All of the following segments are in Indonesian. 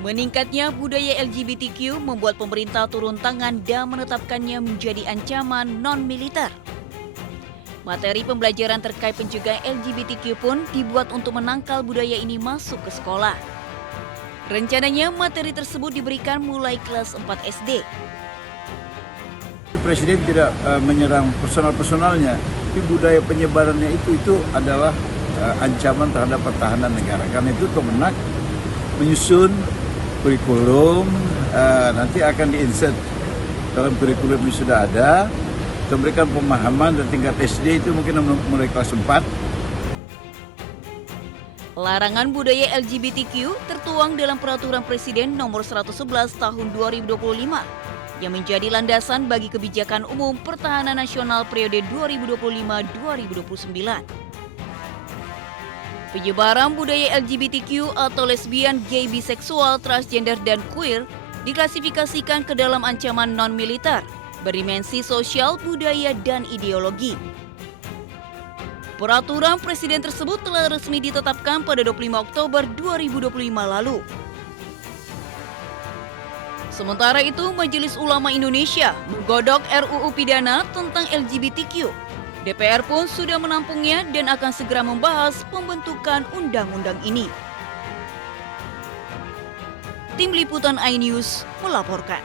Meningkatnya budaya LGBTQ membuat pemerintah turun tangan dan menetapkannya menjadi ancaman non-militer. Materi pembelajaran terkait pencegahan LGBTQ pun dibuat untuk menangkal budaya ini masuk ke sekolah. Rencananya materi tersebut diberikan mulai kelas 4 SD. Presiden tidak menyerang personal-personalnya, tapi budaya penyebarannya itu adalah ancaman terhadap pertahanan negara. Karena itu Kemenak menyusun kurikulum, nanti akan di-insert dalam kurikulum yang sudah ada, kita memberikan pemahaman dan tingkat SD itu mungkin mulai kelas 4. Larangan budaya LGBTQ tertuang dalam Peraturan Presiden Nomor 111 Tahun 2025 yang menjadi landasan bagi kebijakan umum pertahanan nasional periode 2025-2029. Penyebaran budaya LGBTQ atau lesbian, gay, biseksual, transgender, dan queer diklasifikasikan ke dalam ancaman non-militer, berdimensi sosial, budaya, dan ideologi. Peraturan Presiden tersebut telah resmi ditetapkan pada 25 Oktober 2025 lalu. Sementara itu, Majelis Ulama Indonesia menggodok RUU Pidana tentang LGBTQ. DPR pun sudah menampungnya dan akan segera membahas pembentukan undang-undang ini. Tim Liputan iNews melaporkan.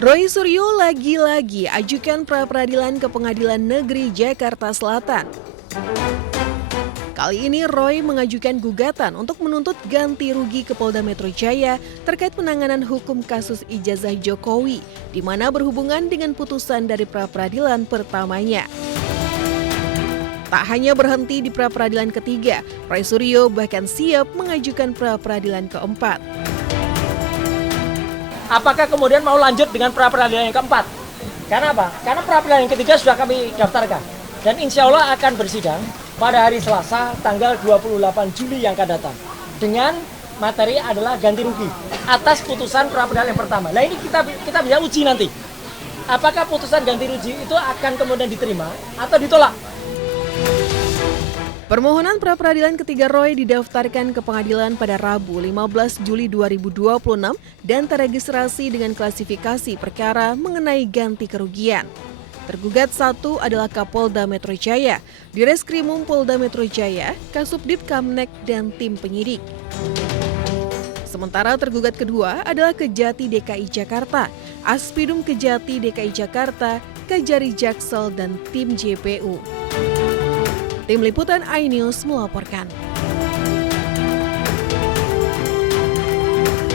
Roy Suryo lagi-lagi ajukan pra-peradilan ke Pengadilan Negeri Jakarta Selatan. Kali ini Roy mengajukan gugatan untuk menuntut ganti rugi ke Polda Metro Jaya terkait penanganan hukum kasus ijazah Jokowi, di mana berhubungan dengan putusan dari pra-peradilan pertamanya. Tak hanya berhenti di pra-peradilan ketiga, Roy Suryo bahkan siap mengajukan pra-peradilan keempat. Apakah kemudian mau lanjut dengan pra-peradilan yang keempat? Karena apa? Karena pra-peradilan yang ketiga sudah kami daftarkan. Dan insya Allah akan bersidang pada hari Selasa tanggal 28 Juli yang akan datang. Dengan materi adalah ganti rugi atas putusan pra-peradilan yang pertama. Nah ini kita bisa uji nanti. Apakah putusan ganti rugi itu akan kemudian diterima atau ditolak? Permohonan pra-peradilan ketiga Roy didaftarkan ke pengadilan pada Rabu 15 Juli 2026 dan teregistrasi dengan klasifikasi perkara mengenai ganti kerugian. Tergugat satu adalah Kapolda Metro Jaya, Direskrimum Polda Metro Jaya, Kasubdit Kamnek, dan tim penyidik. Sementara tergugat kedua adalah Kejati DKI Jakarta, Aspidum Kejati DKI Jakarta, Kejari Jaksel, dan tim JPU. Tim Liputan iNews melaporkan.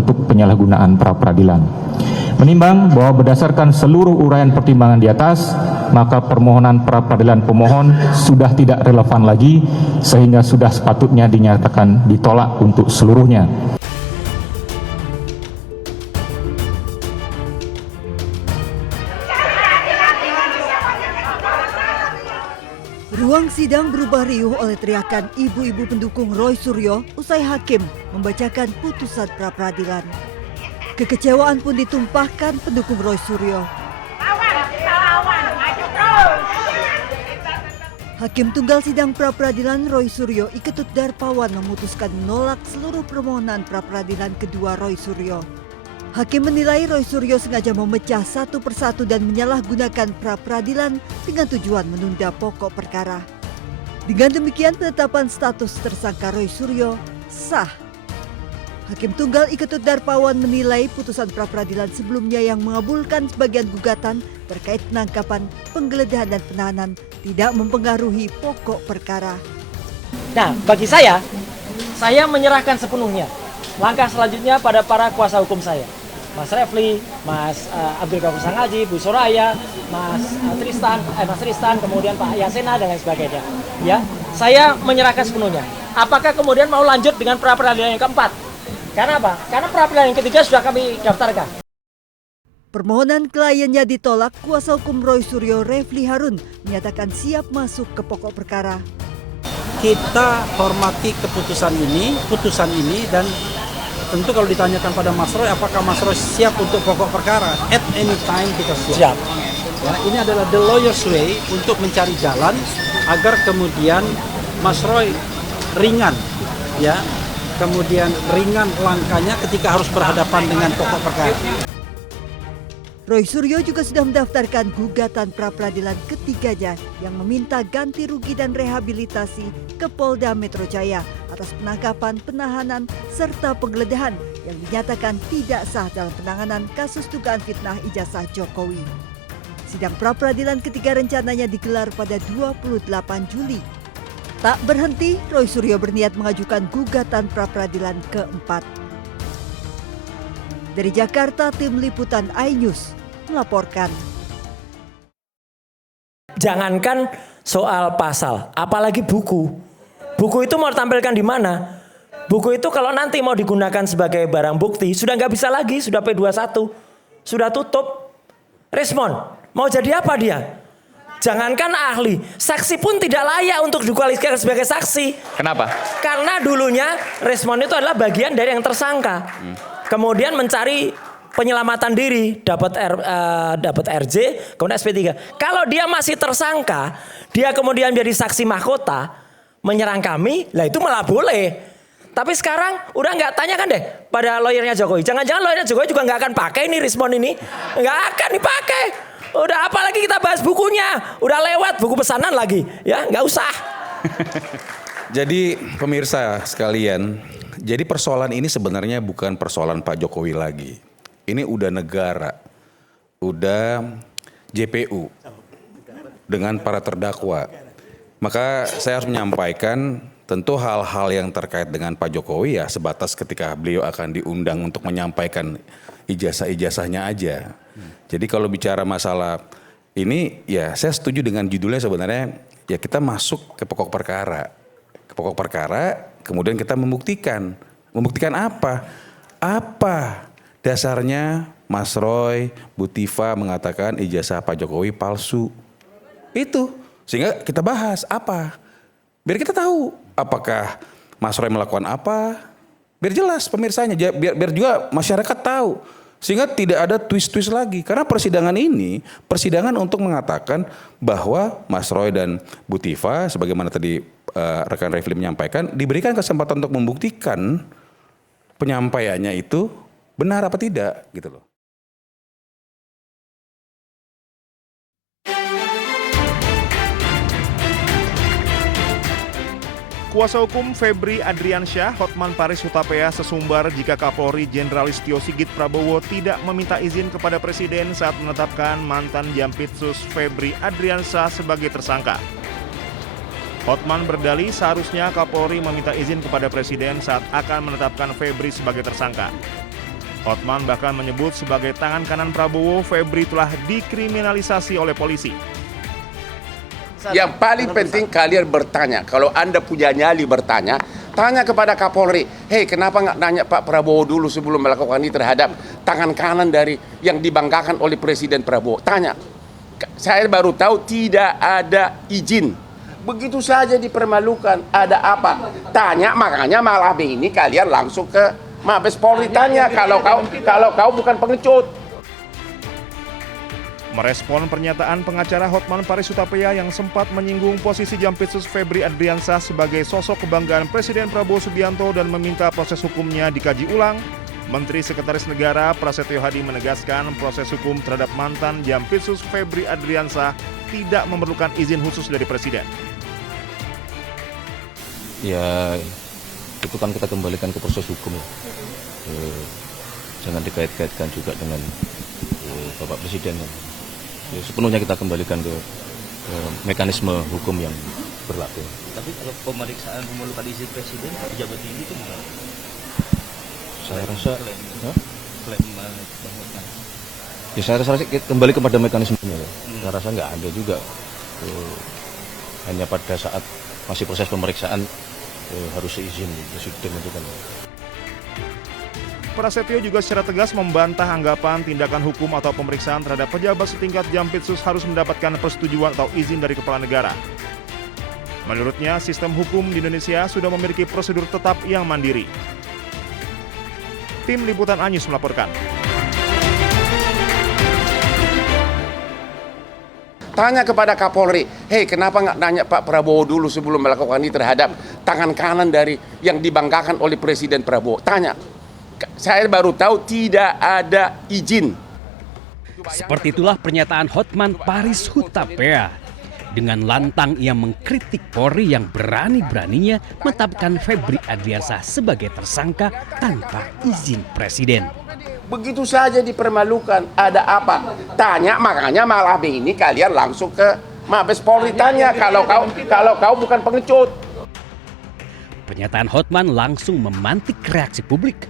Untuk penyalahgunaan pra-peradilan. Menimbang bahwa berdasarkan seluruh uraian pertimbangan di atas, maka permohonan pra-peradilan pemohon sudah tidak relevan lagi sehingga sudah sepatutnya dinyatakan ditolak untuk seluruhnya. Ruang sidang berubah riuh oleh teriakan ibu-ibu pendukung Roy Suryo usai hakim membacakan putusan pra-peradilan. Kekecewaan pun ditumpahkan pendukung Roy Suryo. Hakim Tunggal Sidang Pra-peradilan Roy Suryo Iketut Darpawan memutuskan menolak seluruh permohonan pra-peradilan kedua Roy Suryo. Hakim menilai Roy Suryo sengaja memecah satu persatu dan menyalahgunakan pra-peradilan dengan tujuan menunda pokok perkara. Dengan demikian penetapan status tersangka Roy Suryo sah. Hakim Tunggal Iketut Darpawan menilai putusan pra-peradilan sebelumnya yang mengabulkan sebagian gugatan terkait penangkapan, penggeledahan dan penahanan tidak mempengaruhi pokok perkara. Nah, bagi saya menyerahkan sepenuhnya. Langkah selanjutnya pada para kuasa hukum saya. Mas Refli, Mas Abdul Ghafur Sangaji, Bu Soraya, Mas Tristan, kemudian Pak Yasena dan lain sebagainya. Ya, saya menyerahkan sepenuhnya. Apakah kemudian mau lanjut dengan pra-peradilan yang keempat? Karena apa? Karena pra-peradilan yang ketiga sudah kami daftarkan. Permohonan kliennya ditolak, kuasa hukum Roy Suryo Refli Harun menyatakan siap masuk ke pokok perkara. Kita hormati putusan ini dan tentu kalau ditanyakan pada Mas Roy, apakah Mas Roy siap untuk pokok perkara? At any time kita siap. Ya, ini adalah the lawyer's way untuk mencari jalan agar kemudian Mas Roy ringan, ya, kemudian ringan langkahnya ketika harus berhadapan dengan pokok perkara. Roy Suryo juga sudah mendaftarkan gugatan pra-peradilan ketiganya yang meminta ganti rugi dan rehabilitasi ke Polda Metro Jaya atas penangkapan, penahanan, serta penggeledahan yang dinyatakan tidak sah dalam penanganan kasus dugaan fitnah ijazah Jokowi. Sidang pra-peradilan ketiga rencananya digelar pada 28 Juli. Tak berhenti, Roy Suryo berniat mengajukan gugatan pra-peradilan keempat. Dari Jakarta, tim liputan iNews melaporkan. Jangankan soal pasal, apalagi buku. Buku itu mau ditampilkan di mana? Buku itu kalau nanti mau digunakan sebagai barang bukti, sudah nggak bisa lagi, sudah P21. Sudah tutup. Respon, mau jadi apa dia? Jangankan ahli, saksi pun tidak layak untuk dikualifikasi sebagai saksi. Kenapa? Karena dulunya Respon itu adalah bagian dari yang tersangka. Kemudian mencari penyelamatan diri, dapat RJ, kemudian SP3. Kalau dia masih tersangka, dia kemudian menjadi saksi mahkota, menyerang kami, lah itu malah boleh. Tapi sekarang udah nggak, tanyakan deh pada lawyernya Jokowi. Jangan-jangan lawyernya Jokowi juga nggak akan pakai ini Respon ini, nggak akan dipakai. Udah apalagi kita bahas bukunya, udah lewat buku pesanan lagi, ya nggak usah. Jadi pemirsa sekalian, jadi persoalan ini sebenarnya bukan persoalan Pak Jokowi lagi. Ini udah negara, udah JPU dengan para terdakwa. Maka saya harus menyampaikan tentu hal-hal yang terkait dengan Pak Jokowi ya sebatas ketika beliau akan diundang untuk menyampaikan ijazah-ijazahnya aja. Jadi kalau bicara masalah ini ya saya setuju dengan judulnya sebenarnya ya kita masuk ke pokok perkara. Ke pokok perkara kemudian kita membuktikan. Membuktikan apa? Apa dasarnya Mas Roy, Bu Tifa mengatakan ijazah Pak Jokowi palsu. Itu. Sehingga kita bahas apa. Biar kita tahu apakah Mas Roy melakukan apa. Biar jelas pemirsanya. Biar juga masyarakat tahu. Sehingga tidak ada twist-twist lagi. Karena persidangan ini, persidangan untuk mengatakan bahwa Mas Roy dan Bu Tifa, sebagaimana tadi rekan Refli menyampaikan, diberikan kesempatan untuk membuktikan penyampaiannya itu benar apa tidak gitu loh. Kuasa hukum Febri Adriansyah, Hotman Paris Hutapea sesumbar jika Kapolri Jenderal Listio Sigit Prabowo tidak meminta izin kepada Presiden saat menetapkan mantan Jampitsus Febri Adriansyah sebagai tersangka. Hotman berdalih seharusnya Kapolri meminta izin kepada Presiden saat akan menetapkan Febri sebagai tersangka. Hotman bahkan menyebut sebagai tangan kanan Prabowo, Febri telah dikriminalisasi oleh polisi. Yang paling penting kalian bertanya, kalau Anda punya nyali bertanya, tanya kepada Kapolri, hei kenapa nggak nanya Pak Prabowo dulu sebelum melakukan ini terhadap tangan kanan dari yang dibanggakan oleh Presiden Prabowo. Tanya, saya baru tahu tidak ada izin. Begitu saja dipermalukan, ada apa? Tanya, makanya malam ini kalian langsung ke Mabes Polri tanya kalau kau bukan pengecut. Merespon pernyataan pengacara Hotman Paris Hutapea yang sempat menyinggung posisi Jampitsus Febri Adriansyah sebagai sosok kebanggaan Presiden Prabowo Subianto dan meminta proses hukumnya dikaji ulang, Menteri Sekretaris Negara Prasetyo Hadi menegaskan proses hukum terhadap mantan Jampitsus Febri Adriansyah tidak memerlukan izin khusus dari Presiden. Ya, itu kan kita kembalikan ke proses hukum ya. Jangan dikait-kaitkan juga dengan Bapak Presiden. Ya, sepenuhnya kita kembalikan ke mekanisme hukum yang berlaku. Tapi kalau pemeriksaan memerlukan izin Presiden, pejabat tinggi itu gimana? Saya rasa klaim ya saya rasa kembali kepada mekanismenya ya. Saya rasa nggak ada juga. Hanya pada saat masih proses pemeriksaan harus izin Presiden itu kan. Prasetyo juga secara tegas membantah anggapan tindakan hukum atau pemeriksaan terhadap pejabat setingkat Jampitsus harus mendapatkan persetujuan atau izin dari kepala negara. Menurutnya, sistem hukum di Indonesia sudah memiliki prosedur tetap yang mandiri. Tim Liputan Anyus melaporkan. Tanya kepada Kapolri, hei kenapa nggak nanya Pak Prabowo dulu sebelum melakukan ini terhadap tangan kanan dari yang dibanggakan oleh Presiden Prabowo. Tanya, saya baru tahu tidak ada izin. Seperti itulah pernyataan Hotman Paris Hutapea. Dengan lantang ia mengkritik Polri yang berani-beraninya menetapkan Febri Adriansah sebagai tersangka tanpa izin Presiden. Begitu saja dipermalukan, ada apa? Tanya, makanya malam ini kalian langsung ke Mabes Polri tanya kalau kau bukan pengecut. Pernyataan Hotman langsung memantik reaksi publik.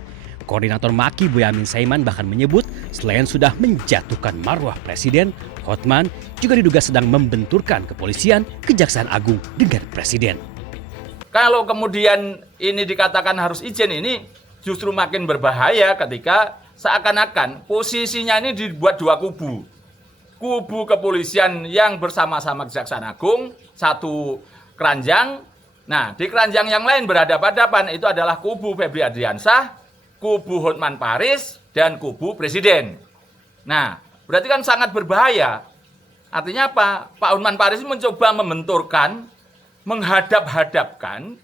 Koordinator Maki Boyamin Saiman bahkan menyebut selain sudah menjatuhkan marwah Presiden, Hotman juga diduga sedang membenturkan kepolisian, Kejaksaan Agung dengan Presiden. Kalau kemudian ini dikatakan harus izin, ini justru makin berbahaya ketika seakan-akan posisinya ini dibuat dua kubu. Kubu kepolisian yang bersama-sama Kejaksaan Agung, satu keranjang. Nah, di keranjang yang lain berhadapan-hadapan itu adalah kubu Febri Adriansah, kubu Hotman Paris, dan kubu Presiden. Nah, berarti kan sangat berbahaya. Artinya apa? Pak Hotman Paris mencoba membenturkan, menghadap-hadapkan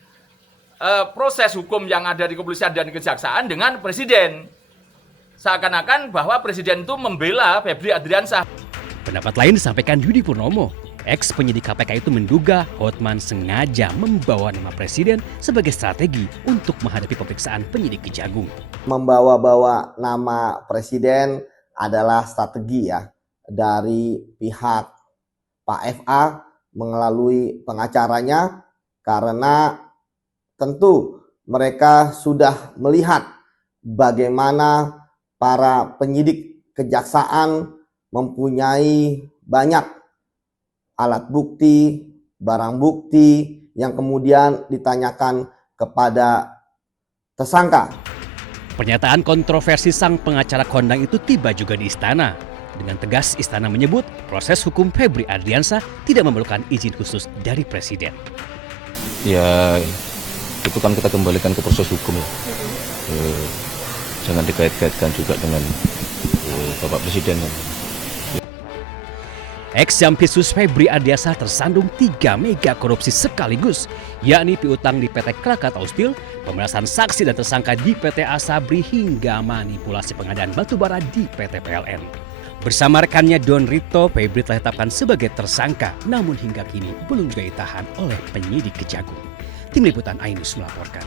proses hukum yang ada di kepolisian dan kejaksaan dengan Presiden. Seakan-akan bahwa Presiden itu membela Febri Adriansah. Pendapat lain disampaikan Yudi Purnomo. Ex penyidik KPK itu menduga Hotman sengaja membawa nama Presiden sebagai strategi untuk menghadapi pemeriksaan penyidik Kejagung. Membawa-bawa nama Presiden adalah strategi ya dari pihak Pak FA melalui pengacaranya, karena tentu mereka sudah melihat bagaimana para penyidik kejaksaan mempunyai banyak alat bukti, barang bukti yang kemudian ditanyakan kepada tersangka. Pernyataan kontroversi sang pengacara kondang itu tiba juga di istana. Dengan tegas istana menyebut proses hukum Febri Adriansah tidak memerlukan izin khusus dari Presiden. Ya, itu kan kita kembalikan ke proses hukum ya. Jangan dikait-kaitkan juga dengan Bapak Presiden. Ex-Jampitsus Febri Adriansah tersandung 3 mega korupsi sekaligus, yakni piutang di PT Krakatau Steel, pemerasan saksi dan tersangka di PT Asabri hingga manipulasi pengadaan batubara di PT PLN. Bersama rekannya Don Rito, Febri telah ditetapkan sebagai tersangka, namun hingga kini belum juga ditahan oleh penyidik Kejagung. Tim Liputan Ainus melaporkan.